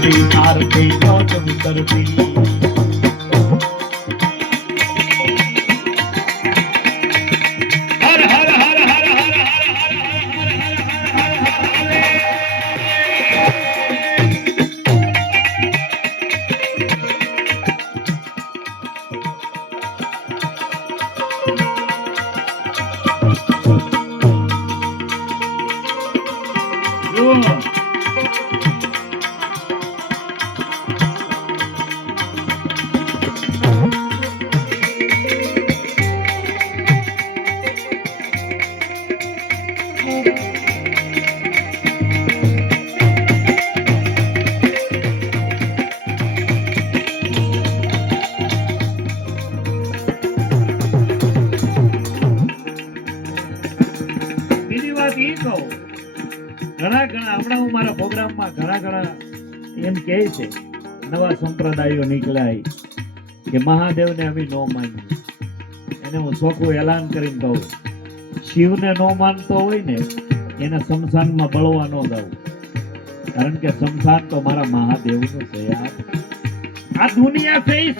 ઉતરતી આરતી ગૌતમ ઉતરતી Thank હર એમ કહે છે, નવા સંપ્રદાયો નીકળાય કે મહાદેવને અમે ન માનીએ. એને હું ચોખ્ખું એલાન કરીને કહું. શિવને ન માનતો હોય ને, એને શમશાનમાં બળવા ન દઉં. કારણ કે શમશાન તો મારા મહાદેવનું છે યાર આ દુનિયા છે એ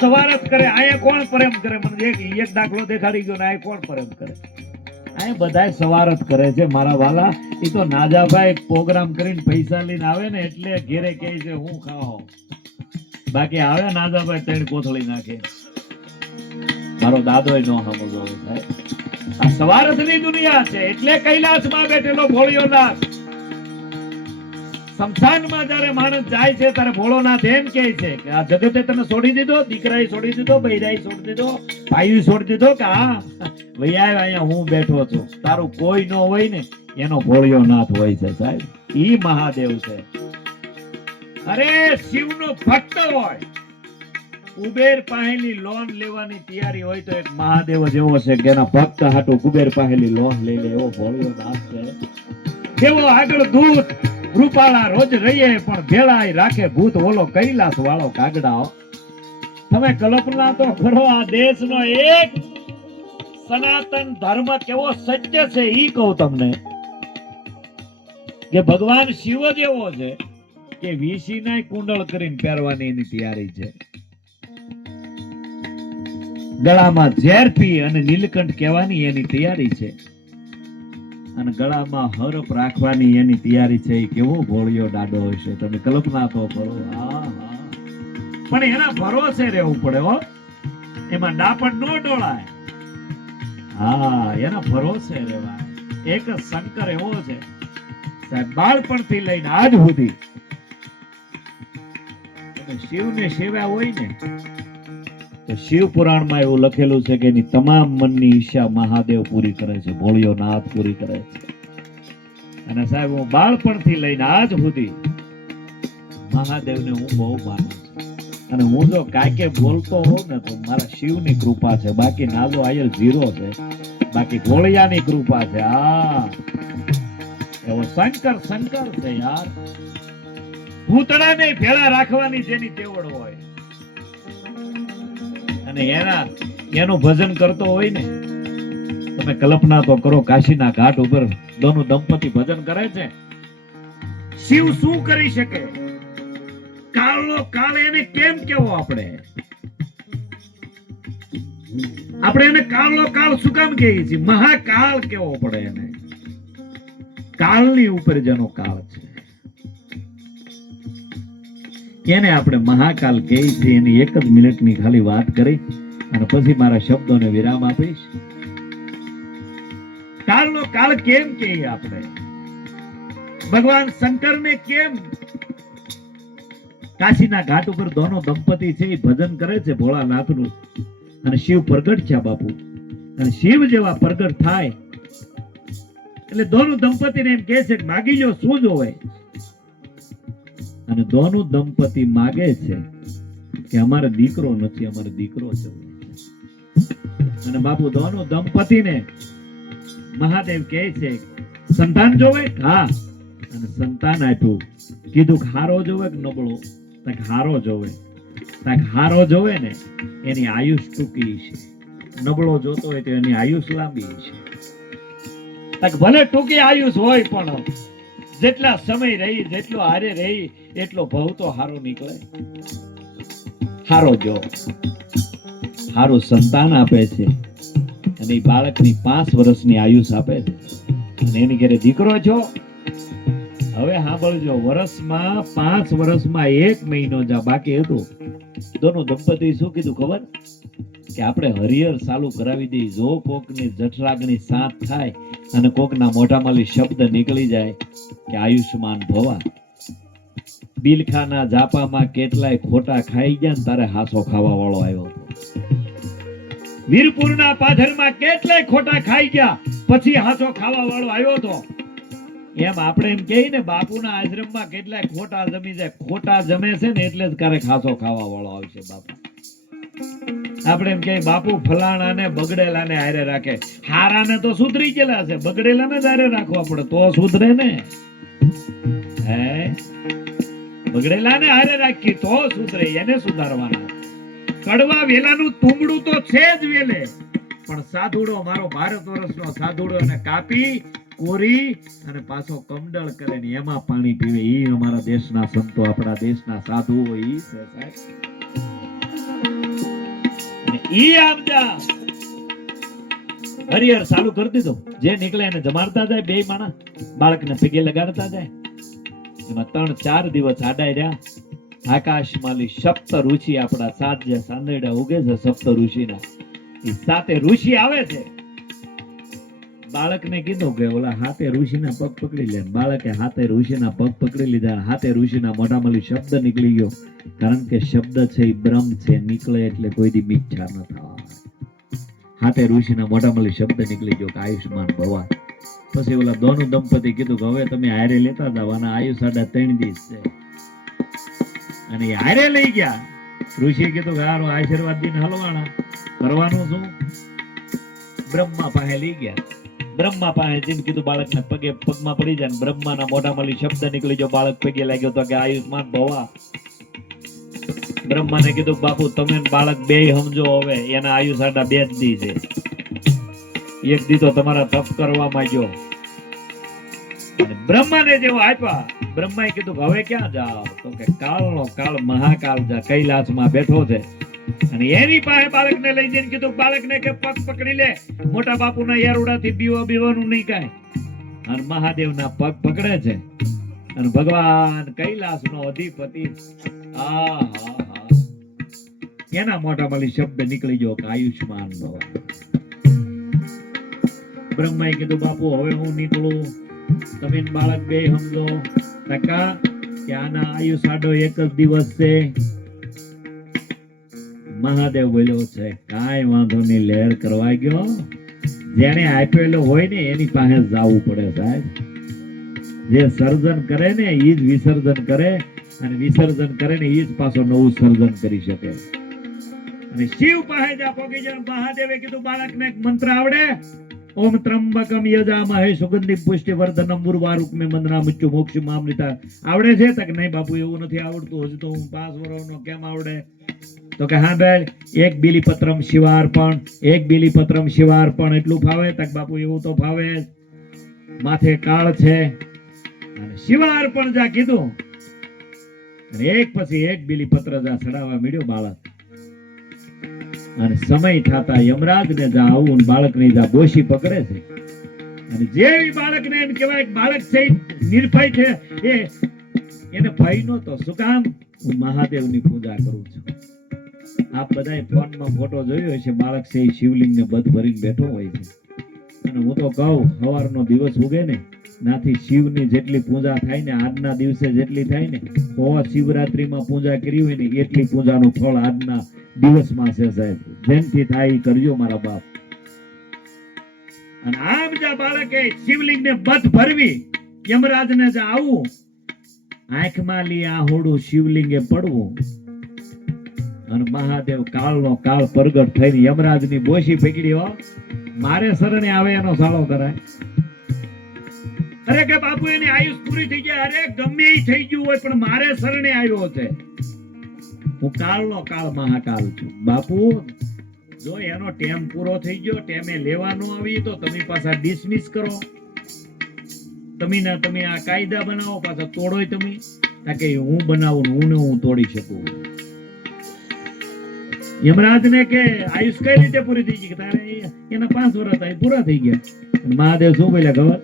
કરે, આયા કોણ પ્રેમ કરે? મને એક એક દાખલો દેખાડી ગયો ને આ કોણ પ્રેમ કરે? બધાય સવાર જ કરે છે, મારા વાલા. એ તો નાજાભાઈ પ્રોગ્રામ કરીને પૈસા લઈને આવે ને એટલે ઘેરે કહે છે, હું ખાઓ. બાકી આવે નાજાભાઈ ત્રણ કોથળી નાખે. મારો દાદો નો સમજો સાહેબ. આ સવારની દુનિયા છે, એટલે કૈલાસમાં બેઠેલો ભોળિયોનાથ શમશાનમાં જ્યારે માણસ જાય છે, ત્યારે ભોળોનાથ એમ કહે છે કે આ જગતે તમે છોડી દીધો, દીકરાએ છોડી દીધો, બૈરાએ છોડી દીધો ભાઈએ છોડી દીધો કે હા વૈયા અહીંયા હું બેઠો છું. તારું કોઈ ન હોય ને, એનો ભોળિયો નાથ હોય છે સાહેબ. ઈ મહાદેવ છે. અરે શિવનો ભક્ત હોય. કુબેર પાહેલી લોન લેવાની તૈયારી હોય તો એક મહાદેવ જેવો છે કે એના ભક્ત હાટુ કુબેર પાહેલી લોન લઈ લે, એવો ભોળિયો નાથ છે. જેવો આગળ દૂત. રૂપાળા રોજ રહીએ, પણ ભેળાય રાખે ભૂત ઓલો કૈલાસ વાળો કાગડાઓ તમે કલ્પના તો કરો, આ દેશનો એક સનાતન ધર્મ કેવો સત્ય છે ઈ કહું તમને. કે ભગવાન શિવ જ એવો છે કે વીસી ના કુંડળ કરીને પહેરવાની એની તૈયારી છે. ગળામાં ઝેર પી અને નીલકંઠ કહેવાની એની તૈયારી છે. અને ગળામાં હરપ રાખવાની એની તૈયારી છે કેવો ભોળિયો ડાડો હશે તમે કલ્પના તો કરો. પણ એના ભરોસે રહેવું પડે હો. એમાં ડાપણ નો ડોળાય. હા, એના ભરોસે રહેવાય. એક શંકર એવો છે. સાહેબ, બાળપણથી લઈને આજ સુધી. શિવ શિવને સેવા હોય ને તો શિવ પુરાણમાં એવું લખેલું છે કે એની તમામ મનની ઈચ્છા મહાદેવ પૂરી કરે છે ભોળિયો નાથ પૂરી કરે છે. અને સાહેબ, હું બાળપણથી લઈને આજ સુધી મહાદેવને હું બહુ માનું છું. અને હું જો કાંઈકે બોલતો હોઉં ને તો મારા શિવની કૃપા છે. બાકી નાજો આયલ ઝીરો છે. બાકી ભોળિયાની કૃપા છે. હા. એવો શંકર શંકર છે યાર. ભૂતળાને ભેળા રાખવાની જેની તેવડ હોય. અને એના, એનું ભજન કરતો હોય ને, તમે કલ્પના તો કરો કાશીના ઘાટ ઉપર દોનું દંપતી ભજન કરે છે. શિવ શું કરી શકે? કાળનો કાળ એને કેમ કેવો આપણે? આપણે એને કાળનો કાળ શું કામ કહીએ છીએ? મહાકાળ કેવો પડે એને? કાળની ઉપર જેનો કાળ છે. એને આપણે મહાકાલ કહીએ છે? એની એક જ મિનિટની ખાલી વાત કરી અને પછી મારા શબ્દોને વિરામ આપીશ. કાળનો કાળ કેમ કે આપણે? ભગવાન શંકરને કેમ? કાશીના ઘાટ ઉપર દોનો દંપતી છે એ ભજન કરે છે ભોળાનાથનું. અને શિવ પ્રગટ છે બાપુ. અને શિવ જેવા પ્રગટ થાય. એટલે દોનું દંપતીને એમ કહે છે માગી લો શું જોવે અને દોનું દંપતી માગે છે કે અમારે દીકરો નથી, અમારે દીકરો જોઈએ અને બાપુ દોનું દંપતીને મહાદેવ કહે છે, સંતાન જોવે? હા. અને સંતાન આપ્યું. કીધું હારો જોવે કે નબળો? તક હારો જોવે. તક હારો જોવે ને, એની આયુષ ટૂંકી છે. નબળો જોતો હોય તો એની આયુષ લાંબી છે. તક ભલે ટૂંકી આયુષ હોય પણ જેટલા સમય રહી, જેટલો હારે રહી, એટલો ભવ તો હારો નીકળે. હારો જો. હારું સંતાન આપે છે. અને એ બાળકની પાંચ વર્ષની આયુષ આપે છે. અને એની ઘરે દીકરો છો હવે સાંભળજો, વર્ષમાં પાંચ વર્ષમાં એક મહિનો જા બાકી હતું. દોનો દંપતી શું કીધું ખબર? કે આપણે હરિહર ચાલુ કરાવી દઈએ. જો કોકની જઠરાગની સાથ થાય અને કોકના મોઢામાંથી શબ્દ નીકળી જાય કે આયુષ્માન ભવા બિલખાના જાપામાં કેટલાય ખોટા ખાઈ ગયા ને તારે હાસો ખાવા વાળો આવ્યો વીરપુરના પાછળમાં કેટલાય ખોટા ખાઈ ગયા, પછી હાસો ખાવા વાળો આવ્યો હતો એમ આપણે એમ કહીએ ને, બાપુના આશ્રમમાં કેટલાય ખોટા જમી જાય. ખોટા જમે છે ને એટલે જ ક્યારેક હાસો ખાવા વાળો આવશે બાપુ. આપણે એમ કે બાપુ ફલાણા ને બગડેલા ને હારે રાખે. હારાને તો સુધરી ગયેલા છે બગડેલા ને જ હારે રાખવા પડે, તો સુધરે ને. હે? બગડેલા ને હારે રાખી, તો સુધરે, એને સુધારવાના. કડવા વેલાનું તુંબડું તો છે જ વેલે. પણ સાધુડો મારો ભારત વર્ષનો સાધુડો એને કાપી, કોરી અને પાછો કમડળ કરે ને એમાં પાણી પીવે. એ અમારા દેશના સંતો, આપણા દેશના સાધુઓ એ ઈ ચાલુ કરી દીધો. જે નીકળે એને જમાડતા જાય બે માણા બાળકને પગે લગાડતા જાય. એમાં ત્રણ ચાર દિવસ આડાઈ રહ્યા. આકાશમાલી સપ્ત ઋષિ આપણા સાત જે સાંદરડા ઉગે છે સપ્ત ઋષિના. એ સાતે ઋષિ આવે છે. બાળકને કીધું કે ઓલા હાથે ઋષિના પગ પકડી લે. બાળકે હાથે ઋષિના પગ પકડી લીધા. હાથે ઋષિના મોઢામાંથી શબ્દ નીકળી ગયો. કારણ કે શબ્દ છે એ બ્રહ્મ છે, નીકળે એટલે કોઈ મીઠા ન થાય. હાથે ઋષિના મોઢામાંથી શબ્દ નીકળી ગયો કે આયુષ્માન ભવા પછી ઓલા દોનુ દંપતી કીધું કે હવે તમે હારે લેતા હતા અને આયુ સાડા ત્રણ દિવસ છે. અને એ હારે લઈ ગયા. ઋષિએ કીધું કે હારો, આશીર્વાદ દીને હલવાના. કરવાનું શું? બ્રહ્મા પાસે લઈ ગયા. બ્રહ્મા પાસે જેમ કીધું, બાળકને પગે પગમાં પડી જાય બ્રહ્માના મોઢામાંથી શબ્દ નીકળી ગયો. બાળક પગે લાગ્યો તો કે આયુષ્માન ભવા. બ્રહ્માને કીધું, બાપુ, તમે બાળક બે સમજો હવે, એના આયુ સાડા બે જ દી છે. એક દી તો તમારા તપ કરવા માંગ્યો બ્રહ્માને જેવો આપ્યા. બ્રહ્માએ કીધું, હવે ક્યાં જાઓ? તો કે કાળનો કાળ મહાકાળ જા, કૈલાસમાં બેઠો છે. અને એની પાસે બાળકને લઈ જઈને કીધું, બાળકને કે પગ પકડી લે. મોટા બાપુના યારુડાથી બીવા બીવાનું નહીં કાંઈ. અને મહાદેવના પગ પકડે છે. અને ભગવાન કૈલાસનો અધિપતિ આહા એના મોઢામાંથી શબ્દ નીકળી ગયો કે આયુષ્માન ભવ બ્રહ્માએ કીધું બાપુ હવે હું નીકળું તમે બાળક બે સમજો ટકા કે આના આયુષ આડો એક જ દિવસ છે મહાદેવ બોલ્યો છે કાંઈ વાંધો નહીં લહેર કરવા ગયો જેને આપેલો હોય ને એની પાસે જવું પડે સાહેબ જે સર્જન કરે ને એ જ વિસર્જન કરે અને વિસર્જન કરે ને એ જ પાછો નવું સર્જન કરી શકે અને શિવ પાસે જા પોગી જન મહાદેવે કીધું, બાળકને એક મંત્ર આવડે. ઓમ ત્રંબકમ યજામહે સુગંધિ પુષ્ટિ વર્ધનમ ઉર્વારુકમે મંદના મુચ્ચુ મોક્ષ મામલિતા આવડે છે? તક નહીં બાપુ, એવું નથી આવડતું. હજુ તો હું પાંચ વર્ષનો કેમ આવડે? તો કે હા બેન, એક બીલીપત્રમ શિવાર્પણ, એક બીલીપત્રમ શિવાર્પણ એટલું ફાવે? તક બાપુ, એવું તો ફાવે માથે કાળ છે. અને શિવાર્પણ જા કીધું. એક પછી એક બીલીપત્ર જા ચડાવવા મળ્યો બાળક. અને સમય થતા યમરાજ ને જા આવું ને જા બોશી પકડે છે. અને જેવી બાળકને એમ કહેવાય બાળક છે નિર્ભય છે, એ એને ભય નહોતો શું કામ? હું મહાદેવની પૂજા કરું છું. આપ બધાએ ફોનમાં ફોટો જોયો છે બાળક છે એ શિવલિંગને બધ ભરીને બેઠો હોય છે. અને હું તો કહું સવારનો દિવસ ઉગે ને, નાથી શિવની જેટલી પૂજા થાય ને, આજના દિવસે જેટલી થાય ને, તો શિવરાત્રીમાં પૂજા કરી હોય ને, એટલી પૂજાનું ફળ આજના દિવસમાં છે સાહેબ. જેનથી થાય કરજો મારા બાપ. અને આ બધા બાળકે શિવલિંગને બધ ભરવી, યમરાજને જા આવું, આંખમાં લી આહોડું શિવલિંગે પડવું. અને મહાદેવ કાળનો કાળ પ્રગટ થઈને યમરાજની બોશી પકડી હો. મારે શરણે આવે એનો સાળો કરાય. અરે કે બાપુ, એની આયુષ પૂરી થઈ ગયા અરે ગમે એ થઈ ગયું હોય, પણ મારે શરણે આવ્યો છે. હું કાળનો કાળ મહાકાલ છું. બાપુ જો એનો ટેમ પૂરો થઈ ગયો ટેમે લેવાનો આવી, તો તમે પાછા ડિસમિસ કરો. તમે ના તમે આ કાયદા બનાવો, પાછા તોડોય તમે. કે હું બનાવું હું ને હું તોડી શકું. યમરાજ ને કે, આયુષ કઈ રીતે પૂરી થઈ ગઈ? તારે એના પાંચ વર્ષ પૂરા થઈ ગયા. મહાદેવ શું બોલ્યા ખબર?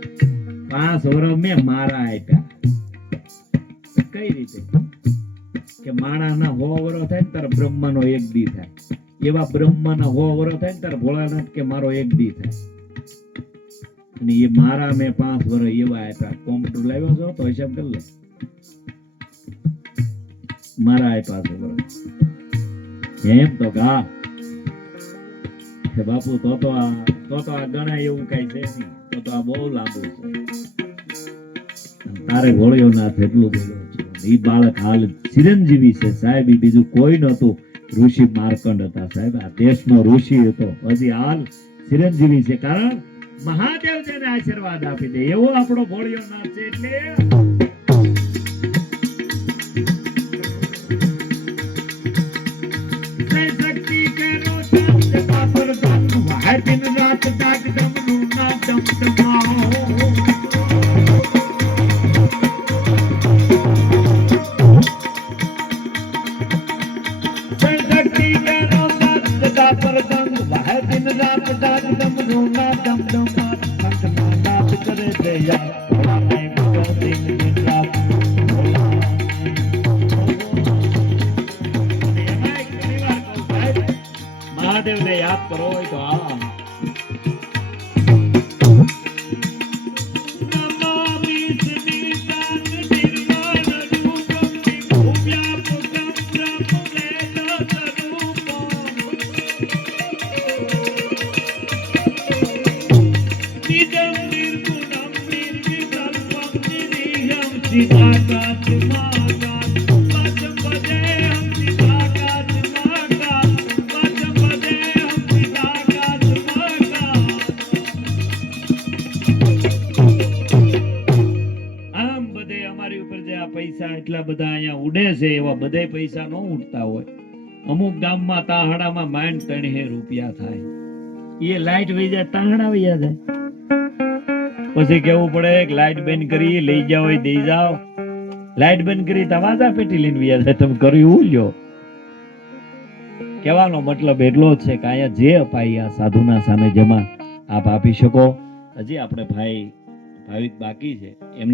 પાંચ વર્ષ મેં મારા આપ્યા. કઈ રીતે? કે માણા ના હો વરો થાય ને તારા બ્રહ્માનો એક દી થાય. એવા બ્રહ્માના હો વરો થાય ને તારા ભોળાનાથ કે મારો એક દી થાય. અને એ મારા મેં પાંચ વર્ષ એવા આપ્યા. કોમ્પ્યુટર લાવ્યો છો તો હિસાબ કરી લે. મારા આપ્યા છે એમ તો ગા બાપુ, તો તો આ તો તો આ ગણાય એવું કઈ છે નહીં. તો તો આ બહુ લાંબુ છે. તારે ઘોળ્યો નાથ એટલું બોલ્યો છે. એ બાળક હાલ ચિરંજીવી છે સાહેબ. બીજું કોઈ નહોતું. ઋષિ માર્કંડ હતા સાહેબ. આ દેશનો ઋષિ હતો. હજી હાલ ચિરંજીવી છે. કારણ મહાદેવ જેને આશીર્વાદ આપી દે. એવો આપણો ભોળિયો નાથ છે એટલે જય શક્તિ કેરો મહાદેવને યાદ કરો હોય તો આ નમામિ સ્મિતાન છે એવા બધા પૈસા ન ઉઠતા હોય. અમુક ગામમાં તાહડામાં માંડ ત્રણે રૂપિયા થાય. એ લાઈટ વહી જાય તાહડા વહી જાય. પછી કેવું પડે કે લાઈટ બંધ કરી લઈ જાઓ દઈ જાઓ. લાઈટ બંધ કરી તવાજા પેટી લઈને વહી જાય તમે કર્યું લ્યો. કહેવાનો મતલબ એટલો જ છે કે અહીંયા જે અપાય આ સાધુના સામે જમા આપ આપી શકો. હજી આપણે ભાઈ ભાવિક બાકી છે. એમને